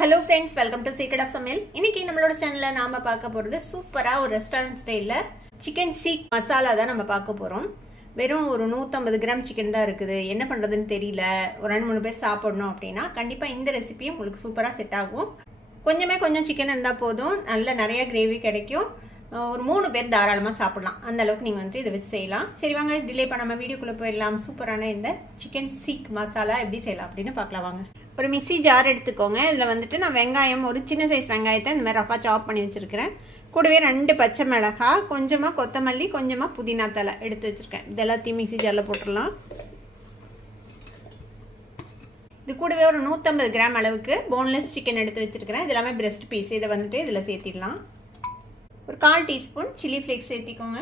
Hello friends, welcome to secret of Samayal. இன்னைக்கு நம்மளோட சேனலில் நாம் பார்க்க போகிறது சூப்பராக ஒரு ரெஸ்டாரண்ட் ஸ்டைலில் சிக்கன் சீக் மசாலா தான் நம்ம பார்க்க போகிறோம். வெறும் ஒரு 150 கிராம் சிக்கன் தான் இருக்குது. என்ன பண்ணுறதுன்னு தெரியல, ஒரு 2-3 பேர் சாப்பிடணும் அப்படின்னா கண்டிப்பாக இந்த ரெசிபியும் உங்களுக்கு சூப்பராக செட் ஆகும். கொஞ்சம் சிக்கன் இருந்தால் போதும், நல்ல நிறைய கிரேவி கிடைக்கும். ஒரு 3 பேர் தாராளமாக சாப்பிடலாம். அந்த அளவுக்கு நீங்கள் வந்துட்டு இதை வச்சு செய்யலாம். சரி வாங்க, டிலே பண்ணாமல் வீடியோக்குள்ளே போயிடலாம். சூப்பரான இந்த சிக்கன் சீக் மசாலா எப்படி செய்யலாம் அப்படின்னு பார்க்கலாம் வாங்க. ஒரு மிக்சி ஜார் எடுத்துக்கோங்க. இதில் வந்துட்டு நான் வெங்காயம், ஒரு சின்ன சைஸ் வெங்காயத்தை இந்த மாதிரி ரஃபாக சாப் பண்ணி வச்சுருக்கிறேன். கூடவே 2 பச்சை மிளகாய், கொஞ்சமாக கொத்தமல்லி, கொஞ்சமாக புதினா தலை எடுத்து வச்சுருக்கேன். இது எல்லாத்தையும் மிக்சி ஜாரில் போட்டுடலாம். இது கூடவே ஒரு 150 கிராம் அளவுக்கு போன்லெஸ் சிக்கன் எடுத்து வச்சுருக்கிறேன். இது எல்லாமே பிரெஸ்ட் பீஸ். இதை வந்துட்டு இதில் சேர்த்திடலாம். ஒரு 1/4 டீஸ்பூன் சில்லி ஃப்ளேக்ஸ் சேர்த்திக்கோங்க.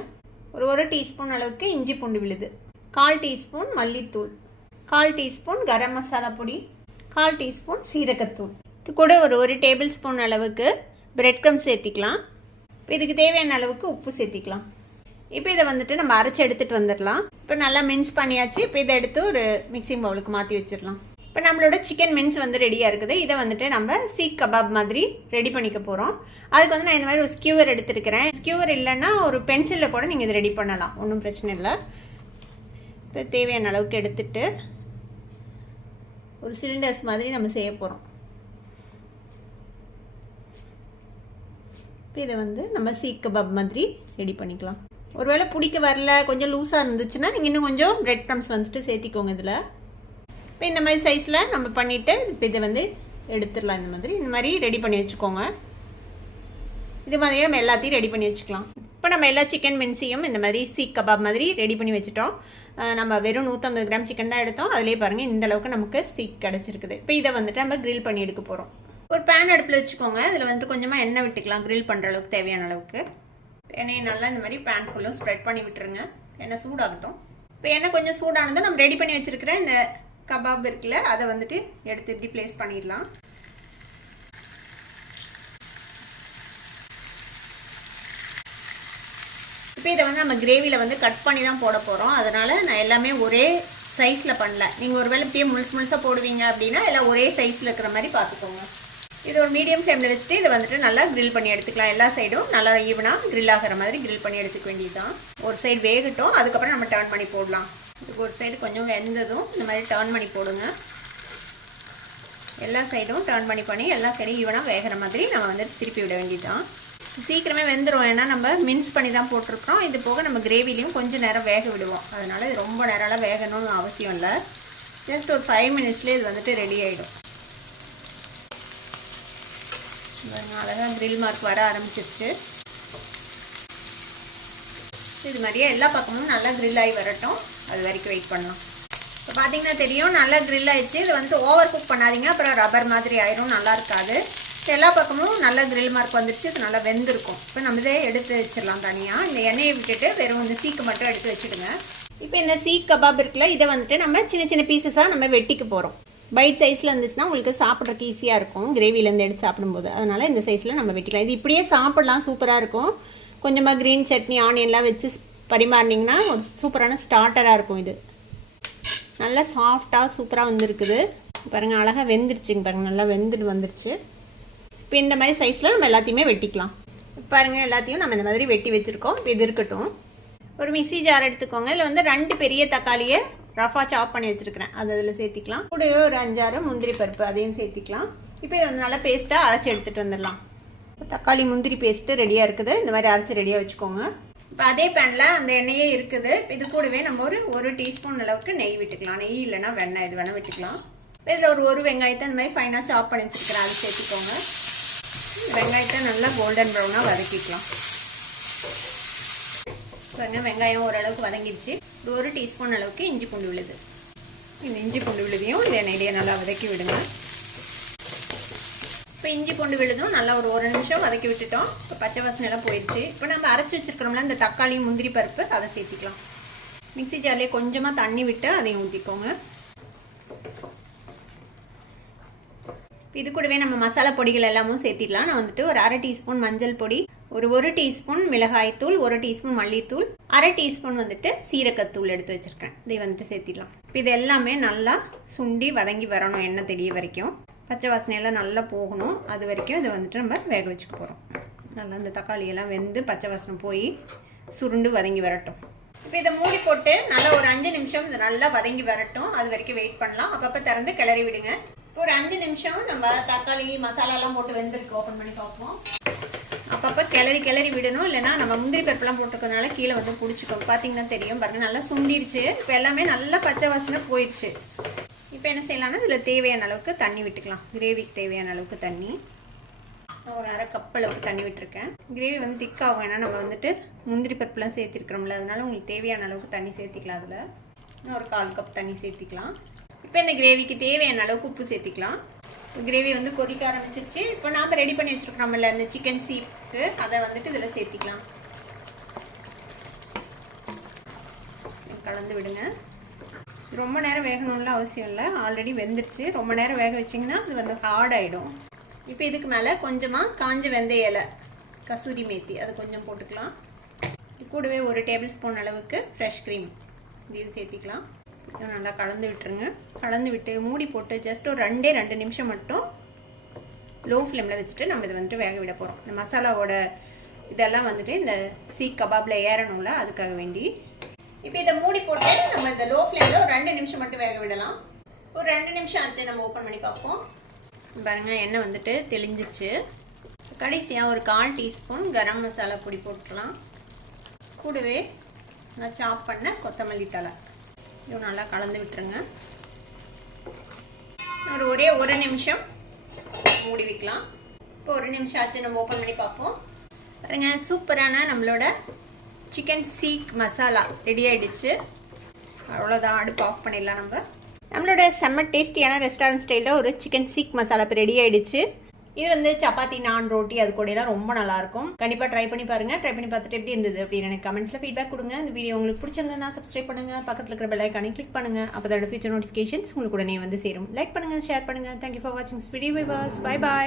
ஒரு டீஸ்பூன் அளவுக்கு இஞ்சி பூண்டு விழுது, 1/4 டீஸ்பூன் மல்லித்தூள், 1/4 டீஸ்பூன் கரம் மசாலா பொடி, 1/4 டீஸ்பூன் சீரகத்தூள். இது கூட ஒரு டேபிள் ஸ்பூன் அளவுக்கு பிரெட் க்ரம்ஸ் சேர்த்திக்கலாம். இப்போ இதுக்கு தேவையான அளவுக்கு உப்பு சேர்த்திக்கலாம். இப்போ இதை வந்துட்டு நம்ம அரைச்சி எடுத்துகிட்டு வந்துடலாம். இப்போ நல்லா மின்ஸ் பண்ணியாச்சு. இப்போ இதை எடுத்து ஒரு மிக்சிங் பவுலுக்கு மாற்றி வச்சிடலாம். இப்போ நம்மளோட சிக்கன் மின்ஸ் வந்து ரெடியாக இருக்குது. இதை வந்துட்டு நம்ம சீக் கபாப் மாதிரி ரெடி பண்ணிக்க போகிறோம். அதுக்கு வந்து நான் இந்த மாதிரி ஒரு ஸ்கியூவர் எடுத்துருக்கிறேன். ஸ்கியூவர் இல்லைன்னா ஒரு பென்சிலில் கூட நீங்கள் இதை ரெடி பண்ணலாம், ஒன்றும் பிரச்சனை இல்லை. இப்போ தேவையான அளவுக்கு எடுத்துட்டு ஒரு சிலிண்டர்ஸ் மாதிரி நம்ம செய்ய போகிறோம். இப்போ இதை வந்து நம்ம சீக் கபாப் மாதிரி ரெடி பண்ணிக்கலாம். ஒருவேளை பிடிக்க வரல, கொஞ்சம் லூஸாக இருந்துச்சுன்னா நீங்கள் இன்னும் கொஞ்சம் பிரெட் க்ரம்ஸ் வந்துட்டு சேர்த்திக்கோங்க இதில். இப்போ இந்த மாதிரி சைஸில் நம்ம பண்ணிவிட்டு இப்போ இதை வந்து எடுத்துடலாம். இந்த மாதிரி ரெடி பண்ணி வச்சுக்கோங்க. இது மாதிரி நம்ம எல்லாத்தையும் ரெடி பண்ணி வச்சுக்கலாம். இப்போ நம்ம எல்லா சிக்கன் மின்ஸையும் இந்த மாதிரி சீக் கபாப் மாதிரி ரெடி பண்ணி வச்சுட்டோம். நம்ம வெறும் 150 கிராம் சிக்கன் தான் எடுத்தோம். அதிலே பாருங்கள் இந்த அளவுக்கு நமக்கு சீக் கிடச்சிருக்குது. இப்போ இதை வந்துட்டு நம்ம கிரில் பண்ணி எடுக்க போகிறோம். ஒரு பேன் அடுப்பில் வச்சுக்கோங்க. இதில் வந்துட்டு கொஞ்சமாக எண்ணெய் விட்டுக்கலாம், கிரில் பண்ணுற அளவுக்கு தேவையான அளவுக்கு. எண்ணெயை நல்லா இந்த மாதிரி பேன் ஃபுல்லும் ஸ்ப்ரெட் பண்ணி விட்டுருங்க. எண்ணெய் சூடாகட்டும். இப்போ எண்ணெய் கொஞ்சம் சூடானதும் நம்ம ரெடி பண்ணி வச்சுருக்கிற இந்த கபாப் இருக்குல்ல, அதை வந்துட்டு எடுத்து இப்படி பிளேஸ் பண்ணிடலாம். இப்போ இதை வந்து நம்ம கிரேவியில் வந்து கட் பண்ணி தான் போட போகிறோம். அதனால் நான் எல்லாமே ஒரே சைஸில் பண்ணல. நீங்கள் ஒரு வேளை இப்படியே முழுசாக போடுவீங்க அப்படின்னா எல்லாம் ஒரே சைஸில் இருக்கிற மாதிரி பார்த்துக்கோங்க. இது ஒரு மீடியம் ஃப்ளேமில் வச்சுட்டு இதை வந்துட்டு நல்லா கிரில் பண்ணி எடுத்துக்கலாம். எல்லா சைடும் நல்லா ஈவனாக கிரில் ஆகிற மாதிரி கிரில் பண்ணி எடுத்துக்க வேண்டியது தான். ஒரு சைடு வேகட்டும், அதுக்கப்புறம் நம்ம டர்ன் பண்ணி போடலாம். இதுக்கு ஒரு சைடு கொஞ்சம் வெந்ததும் இந்த மாதிரி டர்ன் பண்ணி போடுங்க. எல்லா சைடும் டர்ன் பண்ணி எல்லா சைடும் ஈவனாக வேகிற மாதிரி நம்ம வந்து திருப்பி விட வேண்டியது தான். சீக்கிரமே வெந்துடும், ஏன்னா நம்ம மின்ஸ் பண்ணி தான் போட்டிருக்கிறோம். இது போக நம்ம கிரேவிலையும் கொஞ்சம் நேரம் வேக விடுவோம். அதனால் இது ரொம்ப நேரம்லாம் வேகணும்னு அவசியம் இல்லை. ஜஸ்ட் ஒரு 5 மினிட்ஸ்லேயே இது வந்துட்டு ரெடி ஆகிடும். அழகாக கிரில் மார்க் வர ஆரம்பிச்சிருச்சு. இது மாதிரியே எல்லா பக்கமும் நல்லா கிரில் ஆகி வரட்டும், அது வரைக்கும் வெயிட் பண்ணலாம். இப்போ பார்த்தீங்கன்னா தெரியும், நல்லா கிரில் ஆகிடுச்சு. இது வந்துட்டு ஓவர் குக் பண்ணாதீங்க, அப்புறம் ரப்பர் மாதிரி ஆயிரும், நல்லா இருக்காது. எல்லா பக்கமும் நல்லா கிரில் மார்க் வந்துருச்சு. இது நல்லா வெந்திருக்கும். இப்போ நம்ம இதை எடுத்து வச்சிடலாம் தனியாக. இந்த எண்ணெயை விட்டுட்டு வெறும் இந்த சீக்கு மட்டும் எடுத்து வச்சுடுங்க. இப்போ இந்த சீக் கபாப் இருக்குல்ல, இதை வந்துட்டு நம்ம சின்ன பீசஸாக நம்ம வெட்டிக்க போகிறோம். பைட் சைஸில் இருந்துச்சுன்னா உங்களுக்கு சாப்பிட்றதுக்கு ஈஸியாக இருக்கும், கிரேவிலேருந்து எடுத்து சாப்பிடும்போது. அதனால் இந்த சைஸில் நம்ம வெட்டிக்கலாம். இது இப்படியே சாப்பிட்லாம், சூப்பராக இருக்கும். கொஞ்சமாக க்ரீன் சட்னி, ஆனியன்லாம் வச்சு பரிமாறினீங்கன்னா ஒரு சூப்பரான ஸ்டார்டராக இருக்கும். இது நல்லா சாஃப்டாக சூப்பராக வந்துருக்குது பாருங்கள். அழகாக வெந்துருச்சுங்க பாருங்கள், நல்லா வெந்துட்டு வந்துருச்சு. இப்போ இந்த மாதிரி சைஸில் நம்ம எல்லாத்தையுமே வெட்டிக்கலாம். பாருங்கள், எல்லாத்தையும் நம்ம இந்த மாதிரி வெட்டி வச்சுருக்கோம். இப்போ இது இருக்கட்டும். ஒரு மிக்சி ஜார் எடுத்துக்கோங்க. இதில் வந்து 2 பெரிய தக்காளியை ரஃபாக சாப் பண்ணி வச்சுருக்கிறேன். அது அதில் சேர்த்திக்கலாம். கூடவே ஒரு 5-6 முந்திரி பருப்பு, அதையும் சேர்த்திக்கலாம். இப்போ இதை வந்து நல்லா பேஸ்ட்டாக அரைச்சி எடுத்துகிட்டு வந்துடலாம். தக்காளி முந்திரி பேஸ்ட்டு ரெடியாக இருக்குது. இந்த மாதிரி அரைச்சி ரெடியாக வச்சுக்கோங்க. இப்போ அதே பேனில் அந்த எண்ணெயே இருக்குது. இது கூடவே நம்ம ஒரு டீஸ்பூன் அளவுக்கு நெய் விட்டுக்கலாம். நெய் இல்லைன்னா வெண்ணெய், இது வேணால் விட்டுக்கலாம். இதில் ஒரு வெங்காயத்தை இந்த மாதிரி ஃபைனாக சாப் பண்ணி வச்சுருக்கிறேன், அது சேர்த்துக்கோங்க. வெங்காயத்தை நல்லா கோல்டன் ப்ரௌனாக வதக்கிக்கலாம். பாருங்கள், வெங்காயம் ஓரளவுக்கு வதங்கிடுச்சு. ஒரு டீஸ்பூன் அளவுக்கு இஞ்சி பூண்டு விழுது. இந்த இஞ்சி பூண்டு விழுதையும் இந்த எண்ணெயிலேயே நல்லா வதக்கி விடுங்க. இப்போ இஞ்சி பூண்டு விழுதும் நல்லா ஒரு நிமிஷம் வதக்கி விட்டுட்டோம். இப்போ பச்சை வாசனை எல்லாம் போயிடுச்சு. இப்போ நம்ம அரைச்சி வச்சுருக்கிறோம்ல இந்த தக்காளி முந்திரி பருப்பு, அதை சேர்த்திக்கலாம். மிக்சி ஜார்லேயே கொஞ்சமாக தண்ணி விட்டு அதையும் ஊற்றிக்கோங்க. இது கூடவே நம்ம மசாலா பொடிகள் எல்லாமும் சேர்த்திடலாம். நான் வந்துட்டு ஒரு 1/2 டீஸ்பூன் மஞ்சள் பொடி, ஒரு டீஸ்பூன் மிளகாய் தூள், 1 டீஸ்பூன் மல்லித்தூள், 1/2 டீஸ்பூன் வந்துட்டு சீரகத்தூள் எடுத்து வச்சுருக்கேன். இதை வந்துட்டு சேர்த்திடலாம். இப்போ இது எல்லாமே நல்லா சுண்டி வதங்கி வரணும், எண்ணெய் தெரிய வரைக்கும். பச்சை வாசனையெல்லாம் நல்லா போகணும். அது வரைக்கும் இதை வந்துட்டு நம்ம வேக வச்சுக்க போகிறோம். நல்லா இந்த தக்காளியெல்லாம் வெந்து பச்சை வாசனை போய் சுருண்டு வதங்கி வரட்டும். இப்போ இதை மூடி போட்டு நல்லா ஒரு 5 நிமிஷம் இதை நல்லா வதங்கி வரட்டும். அது வரைக்கும் வெயிட் பண்ணலாம். அப்பப்போ திறந்து கிளறி விடுங்க. இப்போ ஒரு 5 நிமிஷம் நம்ம தக்காளி மசாலாலாம் போட்டு வெந்திருக்கு. ஓப்பன் பண்ணி பார்ப்போம். அப்பப்போ கிளறி விடணும். இல்லைனா நம்ம முந்திரி பருப்புலாம் போட்டுக்கிறதுனால கீழே வந்து பிடிச்சிக்கும். பார்த்தீங்கன்னா தெரியும் பாருங்கள், நல்லா சுண்டிருச்சு. இப்போ எல்லாமே நல்லா பச்சை வாசனை போயிடுச்சு. இப்போ என்ன செய்யலாம்னா இதில் தேவையான அளவுக்கு தண்ணி விட்டுக்கலாம். கிரேவிக்கு தேவையான அளவுக்கு தண்ணி ஒரு 1/2 கப் அளவுக்கு தண்ணி விட்டுருக்கேன். கிரேவி வந்து திக்காகும். ஏன்னா நம்ம வந்துட்டு முந்திரி பருப்புலாம் சேர்த்திருக்கிறோம்ல, அதனால உங்களுக்கு தேவையான அளவுக்கு தண்ணி சேர்த்திக்கலாம். அதில் ஒரு 1/4 கப் தண்ணி சேர்த்திக்கலாம். இப்போ இந்த கிரேவிக்கு தேவையான அளவுக்கு உப்பு சேர்த்திக்கலாம். கிரேவி வந்து கொதிக்க ஆரம்பிச்சிருச்சு. இப்போ நாம் ரெடி பண்ணி வச்சுருக்கிறோம்ல இந்த சிக்கன் சீக்கு, அதை வந்துட்டு இதில் சேர்த்திக்கலாம். கலந்து விடுங்க. ரொம்ப நேரம் வேகணும்னு அவசியம் இல்லை. ஆல்ரெடி வெந்துருச்சு. ரொம்ப நேரம் வேக வச்சிங்கன்னா அது வந்து ஹார்ட் ஆகிடும். இப்போ இதுக்கு மேலே கொஞ்சமாக காஞ்ச வெந்தய இலை, கசூரி மேத்தி அது கொஞ்சம் போட்டுக்கலாம். இது கூடவே 1 டேபிள் ஸ்பூன் அளவுக்கு ஃப்ரெஷ் க்ரீம் இது சேர்த்திக்கலாம். நல்லா கலந்து விட்டுருங்க. கலந்து விட்டு மூடி போட்டு ஜஸ்ட் ஒரு 2 நிமிஷம் மட்டும் லோ ஃப்ளேமில் வச்சுட்டு நம்ம இதை வந்துட்டு வேக விட போகிறோம். இந்த மசாலாவோட இதெல்லாம் வந்துட்டு இந்த சீக் கபாபில் ஏறணும்ல, அதுக்காக வேண்டி. இப்போ இதை மூடி போட்டு நம்ம இந்த லோ ஃப்ளேமில் ஒரு 2 நிமிஷம் மட்டும் வேக விடலாம். ஒரு 2 நிமிஷம் ஆச்சு. நம்ம ஓப்பன் பண்ணி பார்ப்போம். பாருங்கள், எண்ணெய் வந்துட்டு தெளிஞ்சிச்சு. கடைசியாக ஒரு 1/4 டீஸ்பூன் கரம் மசாலா பொடி போட்டுக்கலாம். கூடவே நான் சாப் பண்ண கொத்தமல்லி தழை இது நல்லா கலந்து விட்டுருங்க. ஒரே 1 நிமிஷம் மூடி வைக்கலாம். இப்போ 1 நிமிஷம் ஆச்சு. நம்ம ஓப்பன் பண்ணி பார்ப்போம். பாருங்க, சூப்பரான நம்மளோட சிக்கன் சீக் மசாலா ரெடி ஆகிடுச்சு. அவ்வளோதான், அடுப்பு ஆஃப் பண்ணிடலாம். நம்மளோட செம்ம டேஸ்டியான ரெஸ்டாரண்ட் ஸ்டைலில் ஒரு சிக்கன் சீக் மசாலா இப்போ ரெடி ஆகிடுச்சு. இது வந்து சப்பாத்தி, நான், ரோட்டி அது கூடலாம் ரொம்ப நல்லாயிருக்கும். கண்டிப்பாக ட்ரை பண்ணி பாருங்கள். ட்ரை பண்ணி பார்த்துட்டு எப்படி இருந்தது அப்படின்னு எனக்கு கமெண்ட்ஸில் ஃபீட்பேக் கொடுங்க. இந்த வீடியோ உங்களுக்கு பிடிச்சிருந்ததுன்னா சப்ஸ்கிரைப் பண்ணுங்கள். பக்கத்தில் இருக்கிற பெல் ஐக்கானை கிளிக் பண்ணுங்கள். அப்போ அதோட ஃபியூச்சர் நோட்டிஃபிகேஷன்ஸ் உங்களுக்கு உடனே வந்து சேரும். லைக் பண்ணுங்கள், ஷேர் பண்ணுங்கள். தேங்க்யூ ஃபார் வாட்சிங் திஸ் வீடியோ. Bye bye.